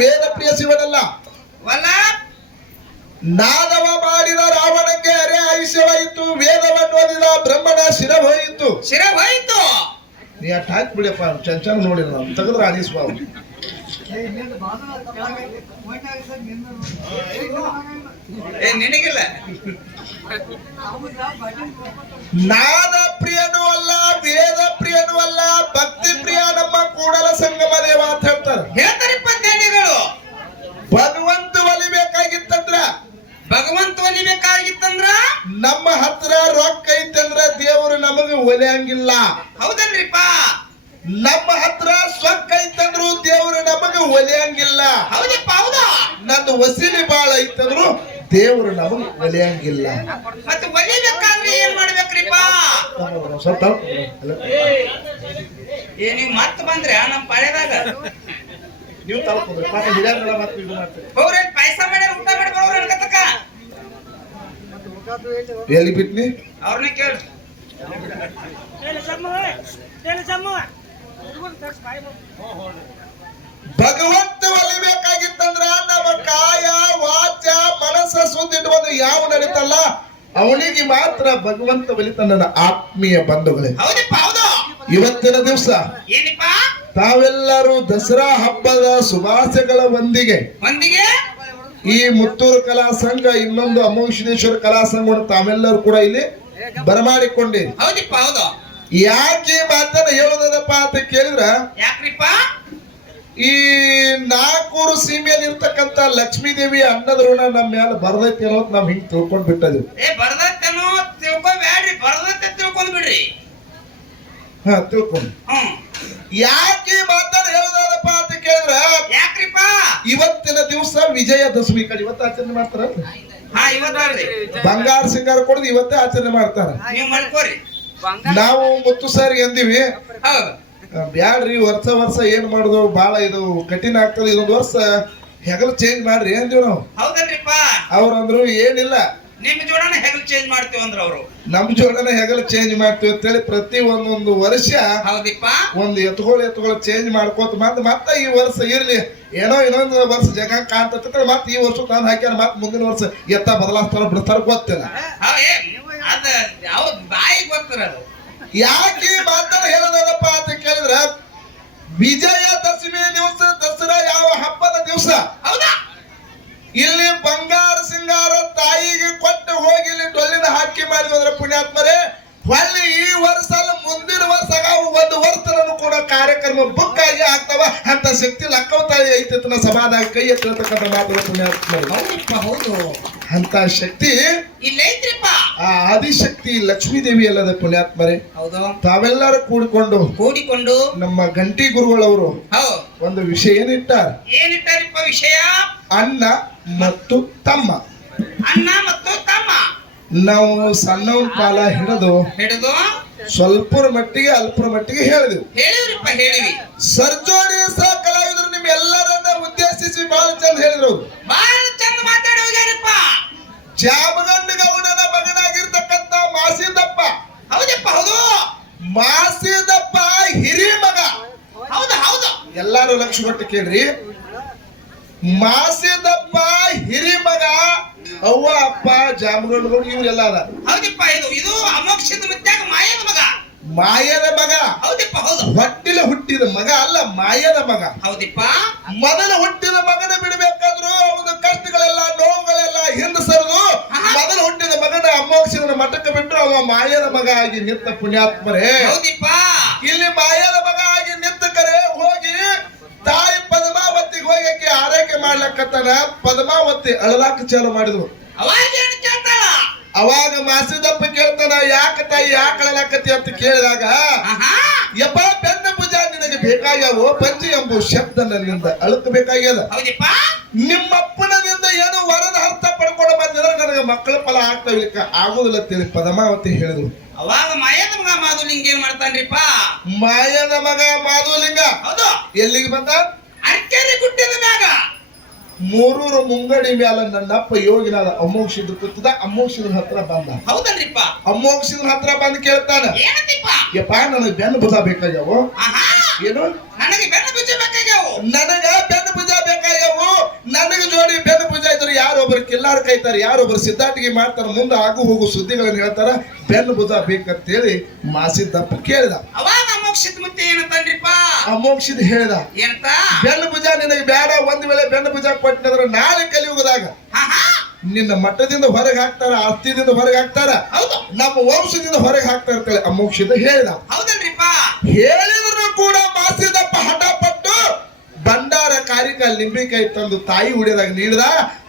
ವೇದ ಪ್ರಿಯ ಶಿವನಲ್ಲ. ವಲ್ಲ ನಾದವ ಮಾಡಿದ ರಾವಣಕ್ಕೆ ಅರೆ ಆಯುಷ್ಯವಾಯಿತು, ವೇದವನ್ನು ಓದಿದ ಬ್ರಹ್ಮನ ಶಿರ ಹೋಯಿತು. ಶಿರ ಹೋಯಿತು. ನೀ ಅಟ್ ಹಾಕಿ ಬಿಡಪ್ಪ, ಚಂಚನ ನೋಡಿಲ್ಲ ನಾವು ತೆಗೆದ್ರೆ ಅನಿಸುವ. ನಿನಗಿಲ್ಲ. ನಾದ ಪ್ರಿಯನೂ ಅಲ್ಲ, ವೇದ ಪ್ರಿಯನೂ ಅಲ್ಲ, ಭಕ್ತಿ ಪ್ರಿಯ ನಮ್ಮ ಕೂಡಲ ಸಂಗಮ ದೇವ ಅಂತ ಹೇಳ್ತಾರೆ. ಹೇಳ್ತಾರಿಪ್ಪ ಜ್ಞಾನಿಗಳು. ಭಗವಂತ ಒಲಿಬೇಕಾಗಿತ್ತಂದ್ರ ನಮ್ಮ ಹತ್ರ ರೊಕ್ಕ ಐತಂದ್ರ ದೇವರು ನಮಗೆ ಒಲಿಯಂಗಿಲ್ಲ. ಹೌದಲ್ರಿಪ್ಪ. ನಮ್ಮ ಹತ್ರ ಸೊಕ್ಕ ಐತಂದ್ರು ದೇವರು ನಮಗೆ ಒಲಿಯಂಗಿಲ್ಲ. ಹೌದಪ್ಪ ಹೌದಾ. ನಂದು ವಸೀಲಿ ಬಾಳ ಐತಂದ್ರು ದೇವರು ನಮಗೆ ಒಲಿಯಂಗಿಲ್ಲ. ಮತ್ತೆ ಒಲಿಬೇಕಾದ್ರೆ ಏನ್ ಮಾಡ್ಬೇಕ್ರಿಪ್ಪ? ನೀವ್ ಮತ್ ಬಂದ್ರೆ ನಮ್ ಪಾಳ್ಯದಾಗ ನೀವು ತಲುಪೋದ್ರಿ ಪಾಠ ಹಿರಿಯರೆಲ್ಲ ಮತ್ತೆ ಇದು ಮಾಡ್ತೀರಿ. ಅವ್ರೇನ್ ಪಾಯಸ ಮಾಡ್ಯಾರ, ಊಟ ಮಾಡಿ ಬರೋರು ಅನ್ಕತ್ತಕ್ಕ. ಎಲ್ಲಿ ಬಿಟ್ನಿ ಅವ್ರನ್ನ ಕೇಳಿ. ಭಗವಂತ ಒಲಿಬೇಕಾಗಿತ್ತಂದ್ರ ನಮ್ಮ ಕಾಯ ವಾಚ ಮನಸ್ಸ ಸುದ್ದಿಟ್ಕೊಂಡು ಯಾವ ನಡೀತಲ್ಲ ಅವನಿಗೆ ಮಾತ್ರ ಭಗವಂತ ಒಲಿತ. ನನ್ನ ಆತ್ಮೀಯ ಬಂಧುಗಳೇ, ಹೌದಪ್ಪ ಹೌದು. ಇವತ್ತಿನ ದಿವಸ ಏನಿಪ್ಪ? ತಾವೆಲ್ಲರೂ ದಸರಾ ಹಬ್ಬದ ಶುಭಾಶಯಗಳ ಒಂದಿಗೆ ಈ ಮುತ್ತೂರು ಕಲಾ ಸಂಘ ಇನ್ನೊಂದು ಅಮೋಘೇಶ್ವರ ಕಲಾ ಸಂಘವನ್ನು ತಾವೆಲ್ಲರೂ ಕೂಡ ಇಲ್ಲಿ ಬರಮಾಡಿಕೊಂಡಿರಿ. ಹೌದಪ್ಪ ಹೌದು. ಯಾಕೆ ಮಾತನ್ನ ಹೇಳೋದಪ್ಪ ಅಂತ ಕೇಳಿದ್ರ, ಯಾಕ್ರಿಪ್ಪ? ಈ ನಾಲ್ಕೂರು ಸೀಮೆಯಲ್ಲಿ ಇರ್ತಕ್ಕಂತ ಲಕ್ಷ್ಮೀ ದೇವಿ ಅನ್ನದ ಋಣ ನಮ್ಮ ಮ್ಯಾಲ ಬರದೈತಿ ಅನ್ನೋದು ನಾವ್ ಹಿಂಗ್ ತಿಳ್ಕೊಂಡ್ ಬಿಟ್ಟದಿವಿ. ಬರದತ್ತನೋ ತಿಳ್ಕೊಬ್ಯಾಡ್ರಿ, ಬರದತ್ತೆ ತಿಳ್ಕೊಂಡ್ ಬಿಡ್ರಿ. ಹಾ ತಿಳ್ಕೊಂಡು ಯಾಕೆ ಮಾತನ್ನ ಹೇಳೋದಪ್ಪ ಅಂತ ಕೇಳಿದ್ರ, ಯಾಕ್ರಿಪ್ಪ? ಇವತ್ತಿನ ದಿವಸ ವಿಜಯದಶಮಿ ಕಡೆ ಇವತ್ತು ಆಚರಣೆ ಮಾಡ್ತಾರ. ಹಾ ಇವತ್ತಲ್ರಿ. ಬಂಗಾರ ಸಿಂಗಾರ ಕೊಡದು ಇವತ್ತೇ ಆಚರಣೆ ಮಾಡ್ತಾರ. ನೀವ್ ಮಾಡ್ಕೋರಿ. ನಾವು ಮುತ್ತು ಸರ್ ಎಂದಿವಿ, ಹೌದು ಬ್ಯಾಡ್ರಿ ವರ್ಷ ವರ್ಷ ಏನ್ ಮಾಡುದು ಬಾಳ ಇದು ಕಠಿಣ ಆಗ್ತದೆ, ಇದೊಂದು ವರ್ಷ ಹೆಗಲು ಚೇಂಜ್ ಮಾಡ್ರಿ ಅಂದಿವಿ ನಾವು. ಹೌದಲ್ರಿಪ್ಪ. ಅವ್ರಂದ್ರು ಏನಿಲ್ಲ, ನಿಮ್ ಜೋಡನ ಹೆಗಲ್ ಚೇಂಜ್ ಮಾಡ್ತೀವಿ ಅಂದ್ರ ಅವರು. ನಮ್ ಜೋಡನ ಹೆಗಲು ಚೇಂಜ್ ಮಾಡ್ತೀವಿ ಅಂತೇಳಿ ಪ್ರತಿ ಒಂದೊಂದು ವರ್ಷ ಹೌದಿಪ್ಪ ಒಂದು ಎತ್ಗಳು ಚೇಂಜ್ ಮಾಡ್ಕೋತ ಮತ್ತೆ ಈ ವರ್ಷ ಇರ್ಲಿ ಏನೋ ಇನ್ನೊಂದು ವರ್ಷ ಜಗ ಕಾಣ್ತಕ್ಕ ಮತ್ತೆ ಈ ವರ್ಷ ತಂದು ಹಾಕ್ಯಾರ, ಮತ್ತೆ ಮುಂದಿನ ವರ್ಷ ಎತ್ತ ಬದಲಾಸ್ತಾರ ಬಿಡ್ತಾರ ಗೊತ್ತಿಲ್ಲ. ಅದ ಯಾವ ಬಾಯಿ ಗೊತ್ತಿರೋದು. ಯಾಕೆ ಮಾತನ್ನ ಹೇಳೋದಪ್ಪ ಅಂತ ಕೇಳಿದ್ರ, ವಿಜಯದಶಮಿ ದಿವಸ ದಸರಾ ಯಾವ ಹಬ್ಬದ ದಿವಸ ಹೌದಾ? ಇಲ್ಲಿ ಬಂಗಾರ ಸಿಂಗಾರ ತಾಯಿಗೆ ಕೊಟ್ಟು ಹೋಗಿ ಇಲ್ಲಿ ಡೊಳ್ಳಿನ ಹಾಕಿ ಮಾಡಿದ್ರ ಪುಣ್ಯಾತ್ಮರೇ, ಹೊಳ್ಳಿ ಈ ವರ್ಷ ಅಲ್ಲ ಮುಂದಿನ ವರ್ಷ ಒಂದು ವರ್ಷನೂ ಕೂಡ ಕಾರ್ಯಕ್ರಮ ಬುಕ್ ಆಗಿ ಆಗ್ತಾವ ಅಂತ ಶಕ್ತಿ ಲಕ್ಕವತಾಯಿ ಐತಿನ ಸಮಾಧಾನ ಕೈ ಎತ್ತಿರ್ತಕ್ಕಂಥ ಮಾತು ಪುಣ್ಯಾತ್ಮರು. ಹೌದು ಅಂತ ಶಕ್ತಿ ಇಲ್ಲ ಐತ್ರಿಪ್ಪ. ಆ ಆದಿಶಕ್ತಿ ಲಕ್ಷ್ಮೀ ದೇವಿ ಅಲ್ಲದ ಪುಣ್ಯಾತ್ಮರೇ. ಹೌದು. ತಾವೆಲ್ಲರೂ ಕೂಡಿಕೊಂಡು ನಮ್ಮ ಗಂಟಿ ಗುರುಗಳವರು ಒಂದು ವಿಷಯ ಏನಿಟ್ಟಾರಿಪ್ಪ ವಿಷಯ? ಅಣ್ಣ ಮತ್ತು ತಮ್ಮ. ಅಣ್ಣ ಮತ್ತು ತಮ್ಮ ನಾವು ಸಣ್ಣವನ್ ಕಾಲ ಹಿಡಿದು ಸ್ವಲ್ಪರ ಮಟ್ಟಿಗೆ ಅಲ್ಪರ ಮಟ್ಟಿಗೆ ಹೇಳಿವ್ರಿಪ್ಪ. ಹೇಳಿವಿ. ಸರ್ಜೋಡಿ ಸಹ ಕಲಾವಿದರು ನಿಮ್ ಎಲ್ಲರನ್ನ ಉದ್ದೇಶಿಸಿ ಬಹಳ ಚಂದ ಹೇಳಿದ್ರು. ಬಹಳ ಚಂದ ಮಾತಾಡಿ ಹೋಗ್ಯಾರಿಪ್ಪ. ಜಾಮಗಂಡ ಗೌಡನ ಮಗನಾಗಿರ್ತಕ್ಕಂತ ಮಾಸಿದಪ್ಪ. ಹೌದಪ್ಪ ಹೌದು. ಮಾಸಿದಪ್ಪ ಹಿರಿ ಮಗ. ಹೌದು ಹೌದು. ಎಲ್ಲಾರು ಲಕ್ಷ ಕೊಟ್ಟು ಕೇಳ್ರಿ. ಮಾಸಿದಪ್ಪ ಹಿರಿ ಮಗ, ಅವ್ವ ಅಪ್ಪ ಜಾಮಗಂಡ ಗೌಡ ಇವ್ರೆಲ್ಲ ಅದ. ಹೌದಪ್ಪ. ಇದು ಅಮೋಕ್ಷದ ಮುತ್ಯಾಗ ಮಾಯದ ಮಗ. ಹೌದಪ್ಪ ಹೌದು. ಹೊಟ್ಟಿಲ ಹುಟ್ಟಿದ ಮಗ ಅಲ್ಲ, ಮಾಯದ ಮಗ. ಹೌದಪ್ಪ. ಮೊದಲ ಹುಟ್ಟಿದ ಮಗನ ಬಿಡಬೇಕಾದ್ರು ಅವನ ಕಷ್ಟಗಳೆಲ್ಲ ನೋವುಗಳೆಲ್ಲ ಹಿಂದೆ ಸರಿದು ಮೊದಲ ಹುಟ್ಟಿದ ಮಗನ ಅಮೋಕ್ಷದ ಮಠಕ್ಕೆ ಬಿಟ್ಟರು ಅವ ಮಾಯದ ಮಗ ಆಗಿ ನಿಂತ ಪುಣ್ಯಾತ್ಮರೇ. ಹೌದಪ್ಪ. ಇಲ್ಲಿ ಮಾಯದ ಮಗ ಆಗಿ ನಿಂತ ಕರೆ ಹೋಗಿ ತಾಯಿ ಪದ್ಮಾವತಿಗೆ ಹೋಗಿ ಆರೈಕೆ ಮಾಡ್ಲಕ್ಕತ್ತನ. ಪದ್ಮಾವತಿ ಅಳಲಾಕ ಚಾಲು ಮಾಡಿದ್ರು. ಅವಾಗ ಮಾಸಿದಪ್ಪ ಕೇಳ್ತಾನ, ಯಾಕ ತಾಯಿ ಯಾಕೆ ಅಳಲಾಕತಿ ಅಂತ ಕೇಳಿದಾಗ, ಯಪ್ಪ ಬೆನ್ನ ಭುಜ ನಿನಗೆ ಬೇಕಾಗ್ಯಾವೋ, ಪಂಚಿ ಎಂಬ ಶಬ್ದ ನನ್ನಿಂದ ಅಳಕಬೇಕಾಗ್ಯದ. ನಿಮ್ಮಪ್ಪನದಿಂದ ಏನು ವರದ ಅರ್ಥ ಪಡ್ಕೊಂಡು ಬಂದಿದ್ರೆ ನನಗೆ ಮಕ್ಕಳ ಫಲ ಆಗ್ತಾವಿಕ್ಕ ಆಗುದಿಲ್ಲ ಅಂತೇಳಿ ಪದ್ಮಾವತಿ ಹೇಳಿದ್ರು. ಅವಾಗ ಮಾಯದ ಮಗ ಮಾಧುಲಿಂಗ ಏನ್ ಮಾಡ್ತಾನ್ರಿಪ್ಪ? ಮಾಯದ ಮಗ ಮಾಧುಲಿಂಗ ಎಲ್ಲಿಗೆ ಬಂದ? ಅರ್ಕೆರೆ ಗುಡ್ಡದ ಮ್ಯಾಗ ಮೂರೂರು ಮುಂಗಡಿ ಮ್ಯಾಲ ನನ್ನಪ್ಪ ಯೋಗಿನಾದ ಅಮೋಕ್ಷಿದ್ರ ಕೂತದ. ಅಮೋಕ್ಷಿದ್ರ ಹತ್ರ ಬಂದ. ಹೌದಲ್ರಿಪ್ಪ. ಅಮೋಕ್ಷಿದ್ರ ಹತ್ರ ಬಂದು ಕೇಳ್ತಾನ, ಯಪ್ಪ ನನಗೆ ಬೆನ್ನು ಭುಜ ಬೇಕಾಗ್ಯಾವ. ಏನು? ನನಗೆ ಬೆನ್ನು ಭುಜ ಬೇಕಾಗ್ಯಾವ. ನನಗ ಬೆನ್ನು ಭುಜ ಬೇಕಾಗ್ಯಾವ. ಯಾರು ಕೈತಾರೆ ಯಾರೊಬ್ಬರು ಸಿದ್ಧಾಟಿಗೆ ಮಾಡ್ತಾರ ಮುಂದೆ ಆಗು ಹೋಗು ಸುದ್ದಿಗಳನ್ನ ಹೇಳ್ತಾರ ಬೆನ್ನು ಭುಜ ಬೇಕಂತೇಳಿ ಮಾಸಿದ್ದಪ್ಪ ಕೇಳಿದ. ಅವಾಗ ಅಮೋಕ್ಷದ ಮುತ್ತೆ ಏನಂತಾನ್ರಿಪ್ಪ? ಅಮೋಕ್ಷಿದ ಹೇಳ್ದ, ಏನಂತ? ಬೆನ್ನು ಭುಜ ನಿನಗೆ ಬೇಡ, ಒಂದ್ ವೇಳೆ ಬೆನ್ನು ಭುಜ ಕೊಟ್ಟಿದ್ರೆ ನಾಳೆ ಕಲಿಯುಗದಾಗ ಹಾ ಹಾ ನಿನ್ನ ಮಠದಿಂದ ಹೊರಗೆ ಹಾಕ್ತಾರ, ಆಸ್ತಿದಿಂದ ಹೊರಗೆ ಹಾಕ್ತಾರ, ಹೌದು ನಮ್ಮ ವಂಶದಿಂದ ಹೊರಗೆ ಹಾಕ್ತಾರ ಅಂತೇಳಿ ಅಮೋಕ್ಷಿದ ಹೇಳ್ದ. ಹೌದಲ್ರಿಪ್ಪ? ಹೇಳಿದ್ರು ಕೂಡ ಮಾಸಿದಪ್ಪ ಹಠಪಟ್ಟು ಭಂಡಾರ ಕಾರಿಕಾಲ್ ನಿಂಬಿಕಾಯಿ ತಂದು ತಾಯಿ ಉಡಿದಾಗ ನೀಡಿದ.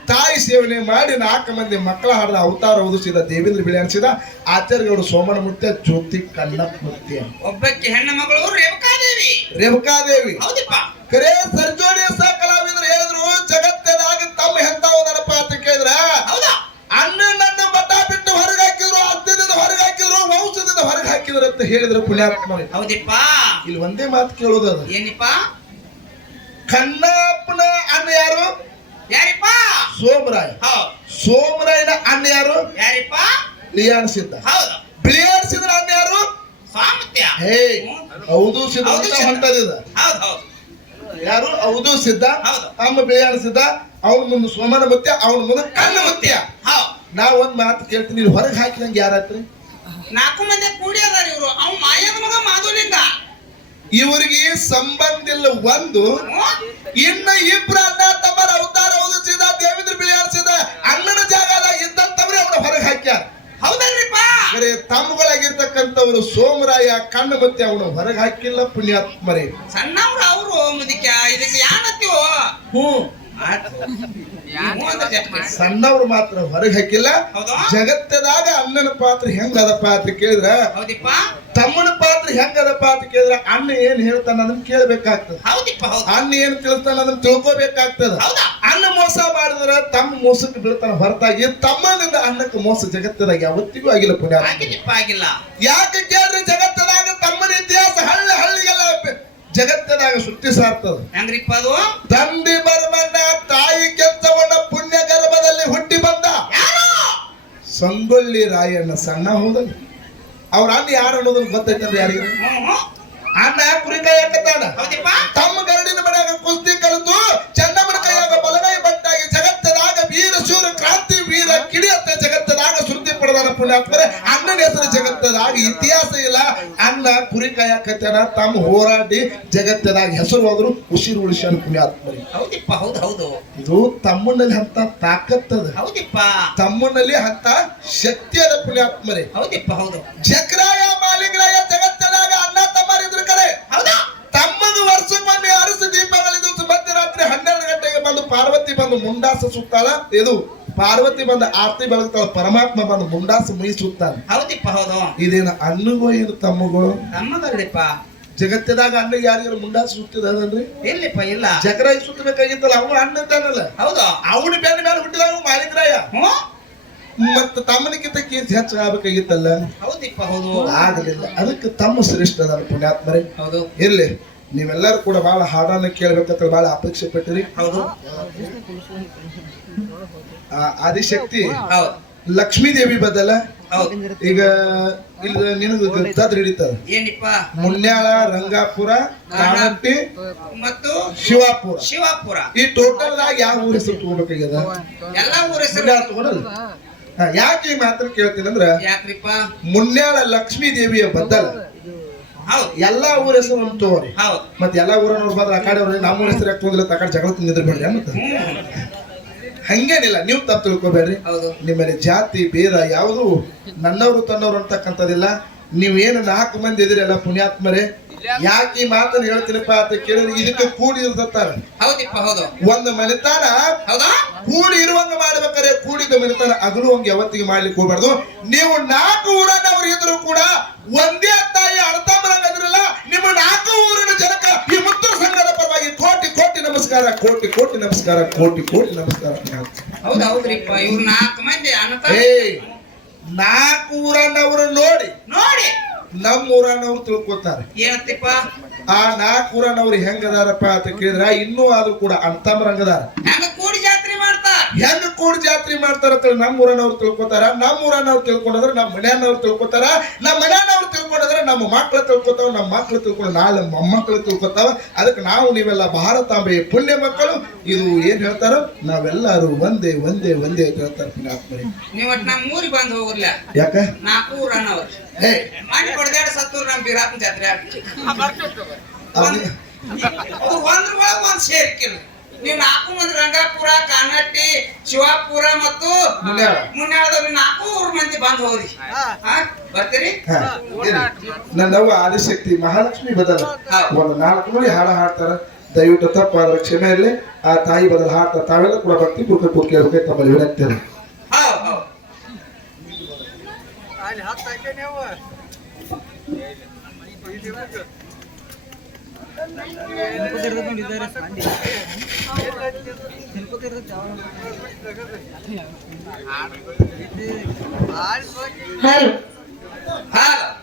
ತಾಯಿ ಸೇವನೆ ಮಾಡಿ 4 ಮಂದಿ ಮಕ್ಕಳ ಹಾಡಿದ ಅವತಾರ ಓದಿಸಿದ ದೇವೇಂದ್ರ ಬಿಳಿ ಅನಿಸಿದ. ಆಚಾರ್ಯಗೌಡ ಸೋಮನ ಮುತ್ಯ, ಜ್ಯೋತಿ ಕನ್ನಪ್ಪ ಮುತ್ಯ, ಒಬ್ಬಕ್ಕೆ ಹೆಣ್ಣು ಮಗಳು ರೇವಕಾದೇವಿ. ರೇವಕಾದೇವಿ. ಹೌದಪ್ಪ. ಕರೆ ಸರ್ಜೋಡಿ ಸಹ ಕಲಾವಿದರು ಹೇಳಿದ್ರು ಜಗತ್ತದಾಗ ತಮ್ಮ ಹೆಂತಾವದನಪ್ಪ ಅಂತ ಕೇಳಿದ್ರ, ಹೌದಾ? ಅಣ್ಣ ನನ್ನ ಮಠ ಬಿಟ್ಟು ಹೊರಗೆ ಹಾಕಿದ್ರು, ಅರ್ಥದಿಂದ ಹೊರಗೆ ಹಾಕಿದ್ರು, ವಂಶದಿಂದ ಹೊರಗೆ ಹಾಕಿದ್ರು ಅಂತ ಹೇಳಿದ್ರು ಪುಣ್ಯಾತ್ಮರಿ. ಹೌದಿಪ್ಪ. ಇಲ್ಲಿ ಒಂದೇ ಮಾತು ಕೇಳೋದು, ಅದು ಏನಿಪ್ಪ? ಕನ್ನಪ್ಪನ ಅಣ್ಣ ಯಾರು? ಯಾರಿಪ್ಪ? ಸೋಮರಾಯ. ಹೌದು. ಸೋಮರಾಯನ ಅಣ್ಣ ಯಾರು? ಯಾರಿಪ್ಪ? ಬಿಳಿಯಾಣ ಸಿದ್ಧ. ಹೌದು. ಬಿಳಿಯಾಣ ಸಿದ್ಧ ಅಣ್ಣ ಯಾರು? ಸ್ವಾಮತ್ಯ. ಹೇ ಹೌದು ಸಿದ್ಧ ಹೌದು ಸಿದ್ಧ. ಹೊಂಟದಿದ. ಹೌದು ಹೌದು ಯಾರು? ಹೌದು ಸಿದ್ಧ. ಹೌದು. ಅಮ್ಮ ಬಿಳಿಯಾಣ ಸಿದ್ಧ, ಅವನ ಮುಂದೆ ಸೋಮನ ಮುತ್ಯ, ಅವನ ಮುಂದೆ ಕಣ್ಣ ಮುತ್ಯ. ಹೌದು. ನಾ ಒಂದ್ ಮಾತು ಕೇಳ್ತೀನಿ, ನೀವು ಹೊರಗೆ ಹಾಕಿದಂಗೆ ಯಾರಾತ್ರಿ? 4 ಮಂದಿ ಕೂಡಿ ಅದಾರ ಇವ್ರು. ಅವ್ ಮಾಯದ ಮಗ ಮಾಧುಲಿಂಗ. ಇವರಿಗೆ ಸಂಬಂಧ ಇಲ್ಲ ಒಂದು, ಇನ್ನ ಇಬ್ರು ಅಣ್ಣ ತಮ್ಮರ ಅವತಾರ ಓದಿಸಿದ ದೇವೇಂದ್ರ ಬಿಳಿ ಆರಿಸಿದ ಅಣ್ಣನ ಜಾಗದಾಗ ಇದ್ದಂತವ್ರೆ ಅವನ ಹೊರಗೆ ಹಾಕ್ಯಾರ. ಹೌದಲ್ರಿಪ್ಪ? ಬರೀ ತಮ್ಮಗಳಾಗಿರ್ತಕ್ಕಂಥವ್ರು ಸೋಮರಾಯ ಕಣ್ಣ ಮತ್ತೆ ಅವನು ಹೊರಗೆ ಹಾಕಿಲ್ಲ ಪುಣ್ಯಾತ್ಮರೇ. ಸಣ್ಣವ್ರು ಅವರು ಮುದಿಕ ಇದಕ್ಕೆ ಯಾನತ್ತೀವೋ? ಸಣ್ಣವ್ರು ಮಾತ್ರ ಹೊರಗೆ ಹಾಕಿಲ್ಲ. ಹೌದಾ? ಜಗತ್ತದಾಗ ಅಣ್ಣನ ಪಾತ್ರ ಹೆಂಗದಪ್ಪ ಅಂತ ಕೇಳಿದ್ರ, ಹೌದಿಪ್ಪ. ತಮ್ಮನ ಪಾತ್ರ ಹೆಂಗದಪ್ಪ ಅಂತ ಕೇಳಿದ್ರ ಅಣ್ಣ ಏನ್ ಹೇಳ್ತಾನ ಅದನ್ನ ಕೇಳ್ಬೇಕಾಗ್ತದ. ಹೌದಿಪ್ಪ. ಹೌದು. ಅಣ್ಣ ಏನ್ ತಿಳ್ತಾನ ಅದನ್ನ ತಿಳ್ಕೊಬೇಕಾಗ್ತದ. ಹೌದಾ? ಅಣ್ಣ ಮೋಸ ಮಾಡಿದ್ರ ತಮ್ಮ ಮೋಸಕ್ಕೆ ಬೀಳ್ತಾನ ಹೊರತಾಗಿ ತಮ್ಮನಿಂದ ಅಣ್ಣಕ್ಕೆ ಮೋಸ ಜಗತ್ತದಾಗ ಯಾವತ್ತಿಗೂ ಆಗಿಲ್ಲ ಪುಣ್ಯ. ಆಗಿಲ್ಲಪ್ಪ, ಆಗಿಲ್ಲ. ಯಾಕೆ ಕೇಳ್ರಿ, ಜಗತ್ತದಾಗ ತಮ್ಮನ ಇತಿಹಾಸ ಹಳ್ಳಿ ಹಳ್ಳಿಗೆಲ್ಲ ಜಗತ್ತದಾಗ ಸುತ್ತಿ ಸಾರ್ತದ. ಹೆಂಗ್ರಿಪ್ಪ ಅದು? ತಂದೆ ಬರಮಣ್ಣ ತಾಯಿ ಕೆಂಚವಣ್ಣ ಪುಣ್ಯ ಗರ್ಭದಲ್ಲಿ ಹುಟ್ಟಿ ಬಂದ ಯಾರು? ಸಂಗೊಳ್ಳಿ ರಾಯಣ್ಣ ಸಣ್ಣ ಹೋದಲ್ಲ. ಅವ್ರ ಅಣ್ಣ ಯಾರು ಅನ್ನೋದನ್ನ ಗೊತ್ತೈತಂದ್ರೆ ಯಾರಿಗೆ? ಅಣ್ಣ ಕುರಿಕಾಯಿ ಹಾಕತಾನ. ಹೌದಿಪ್ಪ. ತಮ್ಮ ಗರಡಿನ ಮನೆಯಾಗ ಕುಸ್ತಿ ಕಲಿತು ಚೆನ್ನಮ್ಮನ ಕೈಯಾಗ ಬಲಗೈ ಬಟ್ಟಾಗಿ ಜಗತ್ತದಾಗ ವೀರ ಶೂರ ಕ್ರಾಂತಿ ವೀರ ಕಿಡಿಯತ್ತ ಜಗತ್ತದಾಗ ಸುದ್ದಿ ಪಡೆದಾನ ಪುಣ್ಯಾತ್ಮರೇ. ಅಣ್ಣನ ಹೆಸರು ಜಗತ್ತದಾಗ ಇತಿಹಾಸ ಇಲ್ಲ. ಅಣ್ಣ ಕುರಿಕಾಯಿ ಹಾಕತಾನ, ತಮ್ಮ ಹೋರಾಡಿ ಜಗತ್ತದಾಗ ಹೆಸರು ಹೋದ್ರು ಉಸಿರು ಉಳಿಸ್ಯಾನ ಪುಣ್ಯಾತ್ಮರೇ. ಹೌದಿಪ್ಪ. ಹೌದು ಹೌದು. ಇದು ತಮ್ಮನಲ್ಲಿ ಅಂತ ತಾಕತ್ತದ, ಹೌದಿಪ್ಪ. ತಮ್ಮನಲ್ಲಿ ಅಂತ ಶಕ್ತಿ ಅದ ಪುಣ್ಯಾತ್ಮರೇ. ಹೌದಿಪ್ಪ. ಹೌದು. ಜಕ್ರಾಯ ಮಾಲಿಂಗರಾಯ ಜಗತ್ತದಾಗ ಅಣ್ಣ ತಮ್ಮರಿದ್ರು ಕರೆ. ಹೌದಾ? ತಮ್ಮದು ವರ್ಷಕ್ಕೊಮ್ಮೆ ಅರಸು ದೀಪಗಳಿದ್ದು ಮಧ್ಯರಾತ್ರಿ 12 ಗಂಟೆಗೆ ಬಂದು ಪಾರ್ವತಿ ಬಂದು ಮುಂಡಾಸ ಸುತ್ತಾಳ. ಇದು ಪಾರ್ವತಿ ಬಂದು ಆರತಿ ಬೆಳಗ್ತಾಳ, ಪರಮಾತ್ಮ ಬಂದು ಮುಂಡಾಸ ಮೈ ಸುತ್ತಾಳ. ಹೌದಿಪ್ಪ. ಹೌದು. ಇದೇನು ಅಣ್ಣಗೋ ಏನು ತಮ್ಮಗೋ? ನಮ್ಮದಲ್ರಿಪ್ಪ. ಜಗತ್ತದಾಗ ಅಣ್ಣಗೆ ಯಾರಿಗಾರು ಮುಂಡಾಸ ಸುತ್ತಿದಲ್ರಿ? ಇಲ್ಲಿಪ್ಪ ಇಲ್ಲ. ಜಕ್ರಾಯ ಸುತ್ತಬೇಕಾಗಿತ್ತಲ್ಲ, ಅವನು ಅಣ್ಣ ಇದ್ದಾನಲ್ಲ. ಹೌದು. ಅವನ ಬೆನ್ನ ಮೇಲೆ ಹುಟ್ಟಿದವ ಮಾಲಿಂಗರಾಯ. ಹ್ಮ್. ಮತ್ತ ತಮ್ಮನಿಗಿಂತ ಕೀರ್ತಿ ಹೆಚ್ಚು ಆಗ್ಬೇಕಾಗಿತ್ತಲ್ಲ, ಹೌದಿಪ್ಪ. ಹೌದು. ಆಗಲಿಲ್ಲ. ಅದಕ್ಕೆ ತಮ್ಮ ಶ್ರೇಷ್ಠ ಅದಾರ ಪುಣ್ಯಾತ್ಮರೇ. ಹೌದು. ಇರ್ಲಿ, ನೀವೆಲ್ಲರೂ ಕೂಡ ಬಹಳ ಹಾಡನ್ನ ಕೇಳ್ಬೇಕಂತ ಬಹಳ ಅಪೇಕ್ಷೆ ಪಟ್ಟಿರಿ. ಹೌದು. ಆದಿಶಕ್ತಿ ಹೌದು. ಲಕ್ಷ್ಮೀ ದೇವಿ ಬದಲ ಹೌದು. ಈಗ ಇಲ್ಲಿ ನಿನಗೆ ಗದ್ದರ್ ಹಿಡಿತದ. ಏನಿಪ್ಪ? ಮುನ್ಯಾಳ, ರಂಗಾಪುರ, ಕಾಣಟ್ಟಿ ಮತ್ತು ಶಿವಾಪುರ. ಶಿವಾಪುರ. ಈ ಟೋಟಲ್ ಆಗಿ ಯಾವ ಊರ ಹೆಸರು ತಗೋಬೇಕಾಗ್ಯದ? ಎಲ್ಲಾ ಊರ ಹೆಸರು ಮುನ್ಯಾಳ ತಗೊಳಲ್ಲ. ಯಾಕೆ ಈ ಮಾತ್ರ ಕೇಳ್ತೀನಿ ಅಂದ್ರ, ಯಾಕ್ರಿಪ್ಪ? ಮುನ್ಯಾಳ ಲಕ್ಷ್ಮೀ ದೇವಿಯ ಬದಲ ಹೌದು. ಎಲ್ಲಾ ಊರ ಹೆಸರು ಒಂದು ತಗೋರಿ. ಹೌದು. ಮತ್ತೆ ಎಲ್ಲಾ ಊರನ್ನವ್ರು ಬಂದ್ರೆ ಆ ಕಡೆ ಅವ್ರು ನಮ್ಮ ಊರ ಹೆಸರು ಯಾಕೆ ತಗೊಂಡಿಲ್ಲ, ಆ ಕಡೆ ಜಗಳ ತಿಂದಿದ್ರು ಬೇಡ್ರಿ ಮತ್ತೆ. ಹಂಗೇನಿಲ್ಲ, ನೀವು ತಪ್ಪು ತಿಳ್ಕೊಬೇಡ್ರಿ. ಹೌದು. ನಿಮ್ಮಲ್ಲಿ ಜಾತಿ ಭೇದ ಯಾವುದು ನನ್ನವರು ತನ್ನವರು ಅಂತಕ್ಕಂಥದ್ದಿಲ್ಲ. ನೀವೇನು 4 ಮಂದಿ ಇದಿರಲ್ಲ ಪುಣ್ಯಾತ್ಮರೇ. ಯಾಕೆ ಈ ಮಾತನ್ನು ಹೇಳ್ತೀನಪ್ಪ ಅಂತ ಕೇಳಿದ್ರೆ ಇದಕ್ಕೆ ಕೂಡಿ ಇರ್ತತ್ತಾರ. ಹೌದಿಪ್ಪ. ಹೌದು. ಒಂದು ಮನೆತಾನ ಹೌದಾ? ಕೂಡಿ ಇರುವಂಗ ಮಾಡ್ಬೇಕಾರೆ ಕೂಡಿದ ಮನೆತಾನ ಅಗಲುವಂಗ ಯಾವತ್ತಿಗೆ ಮಾಡ್ಲಿಕ್ಕೆ ಹೋಗ್ಬಾರ್ದು. ನೀವು 4 ಊರನ್ನವರು ಇದ್ರು ಕೂಡ ಒಂದೇ ತಾಯಿ ಅರ್ಥಂಬರಂಗ ಅದ್ರಲ್ಲ. ನಿಮ್ಮ 4 ಊರಿನ ಜನಕ ಈ ಮುತ್ತೂರು ಸಂಘದ ಪರವಾಗಿ ಕೋಟಿ ಕೋಟಿ ನಮಸ್ಕಾರ, ಕೋಟಿ ಕೋಟಿ ನಮಸ್ಕಾರ, ಕೋಟಿ ಕೋಟಿ ನಮಸ್ಕಾರ. ಹೌದು. ಹೌದ್ರಿಪ್ಪ. ಇವ್ರು 4 ಮಂದಿ ಅನಂತ. 4 ಊರನ್ನವರು ನೋಡಿ ನೋಡಿ ನಮ್ಮ ಊರನ್ನವ್ರು ತಿಳ್ಕೊತಾರೆ. ಏನತ್ತಿಪ್ಪ? ಆ 4 ಊರನ್ನವ್ರು ಹೆಂಗದಾರಪ್ಪ ಅಂತ ಕೇಳಿದ್ರ ಇನ್ನೂ ಆದ್ರೂ ಕೂಡ ಅಂತಂಬರಂಗದಾರ. ಹೆಂಗ ಕೂಡಿ ಜಾತ್ರೆ ಮಾಡ್ತಾರ? ಹೆಂಗ ಕೂಡಿ ಜಾತ್ರೆ ಮಾಡ್ತಾರ ನಮ್ಮ ಊರನ್ನವ್ರು ತಿಳ್ಕೊತಾರ. ನಮ್ಮ ಊರನ್ನವ್ರು ತಿಳ್ಕೊಂಡ್ರ ನಮ್ಮ ಮನೆಯವ್ರು ತಿಳ್ಕೊತಾರ. ನಮ್ಮ ಮನೆಯವ್ರು ತಿಳ್ಕೊಂಡ್ರ ತಿಳ್ಕೊಂಡ್ರೆ ನಮ್ಮ ಮಕ್ಳು ತಿಳ್ಕೊತಾವ, ನಮ್ಮ ಮಕ್ಳು ತಿಳ್ಕೊಂಡು ನಾಳೆ ಮೊಮ್ಮಕ್ಳು ತಿಳ್ಕೊತಾವ. ಅದಕ್ಕೆ ನಾವು ನೀವೆಲ್ಲ ಭಾರತಾಂಬೆಯ ಪುಣ್ಯ ಮಕ್ಕಳು. ಇದು ಏನ್ ಹೇಳ್ತಾರ, ನಾವೆಲ್ಲರೂ ಒಂದೇ ಒಂದೇ ಒಂದೇ ಅಂತ ಹೇಳ್ತಾರೆ ಪುಣ್ಯಾತ್ಮರಿ. ನೀವ್ ಒಟ್ ನಮ್ಮ ಊರಿಗೆ ಬಂದು ಹೋಗ್ರಲ್ಲ, ಯಾಕ 4 ಊರ ಅನ್ನೋರು ಹೇ ಮಾಡಿ ಕೊಡ್ದಾಡ ಸತ್ತೂರು ನಮ್ ಬೀರಾಪನ ಜಾತ್ರೆ ಅದು- ಒಂದ್ ಸೇರ್ಕಿಲ್ಲ. ನೀವು 4 ಮಂದಿ ರಂಗಾಪುರ, ಕಾನಟ್ಟಿ, ಶಿವಾಪುರ ಮತ್ತು ಮುನ್ಯಾಳ. ಮುನ್ಯಾಳದವ್ರು 4 ಊರ್ ಮಂದಿ ಬಂದು ಹೋಗ್ರಿ. ಬರ್ತೀರಿ? ಹಾ, ಇರ್ಲಿ. ನನ್ನವ್ವ ಆದಿಶಕ್ತಿ ಮಹಾಲಕ್ಷ್ಮಿ ಬದಲ ಒಂದು 4 ನುಡಿ ಹಾಡ ಹಾಡ್ತಾರ. ದಯವಿಟ್ಟು ತಪ್ಪಾದ್ರೆ ಕ್ಷಮೆ ಇರಲಿ. ಆ ತಾಯಿ ಬದಲು ಹಾಡ್ತಾರೆ. ತಾವೆಲ್ಲ ಕೂಡ ಭಕ್ತಿ ಪೂರ್ವಕ ಕೇಳಬೇಕು ತಮ್ಮಲ್ಲಿ ವಿನಂತಿ. ಹೌದ್ ಹೌದ್. ಹಲೋ ಹೌದ್.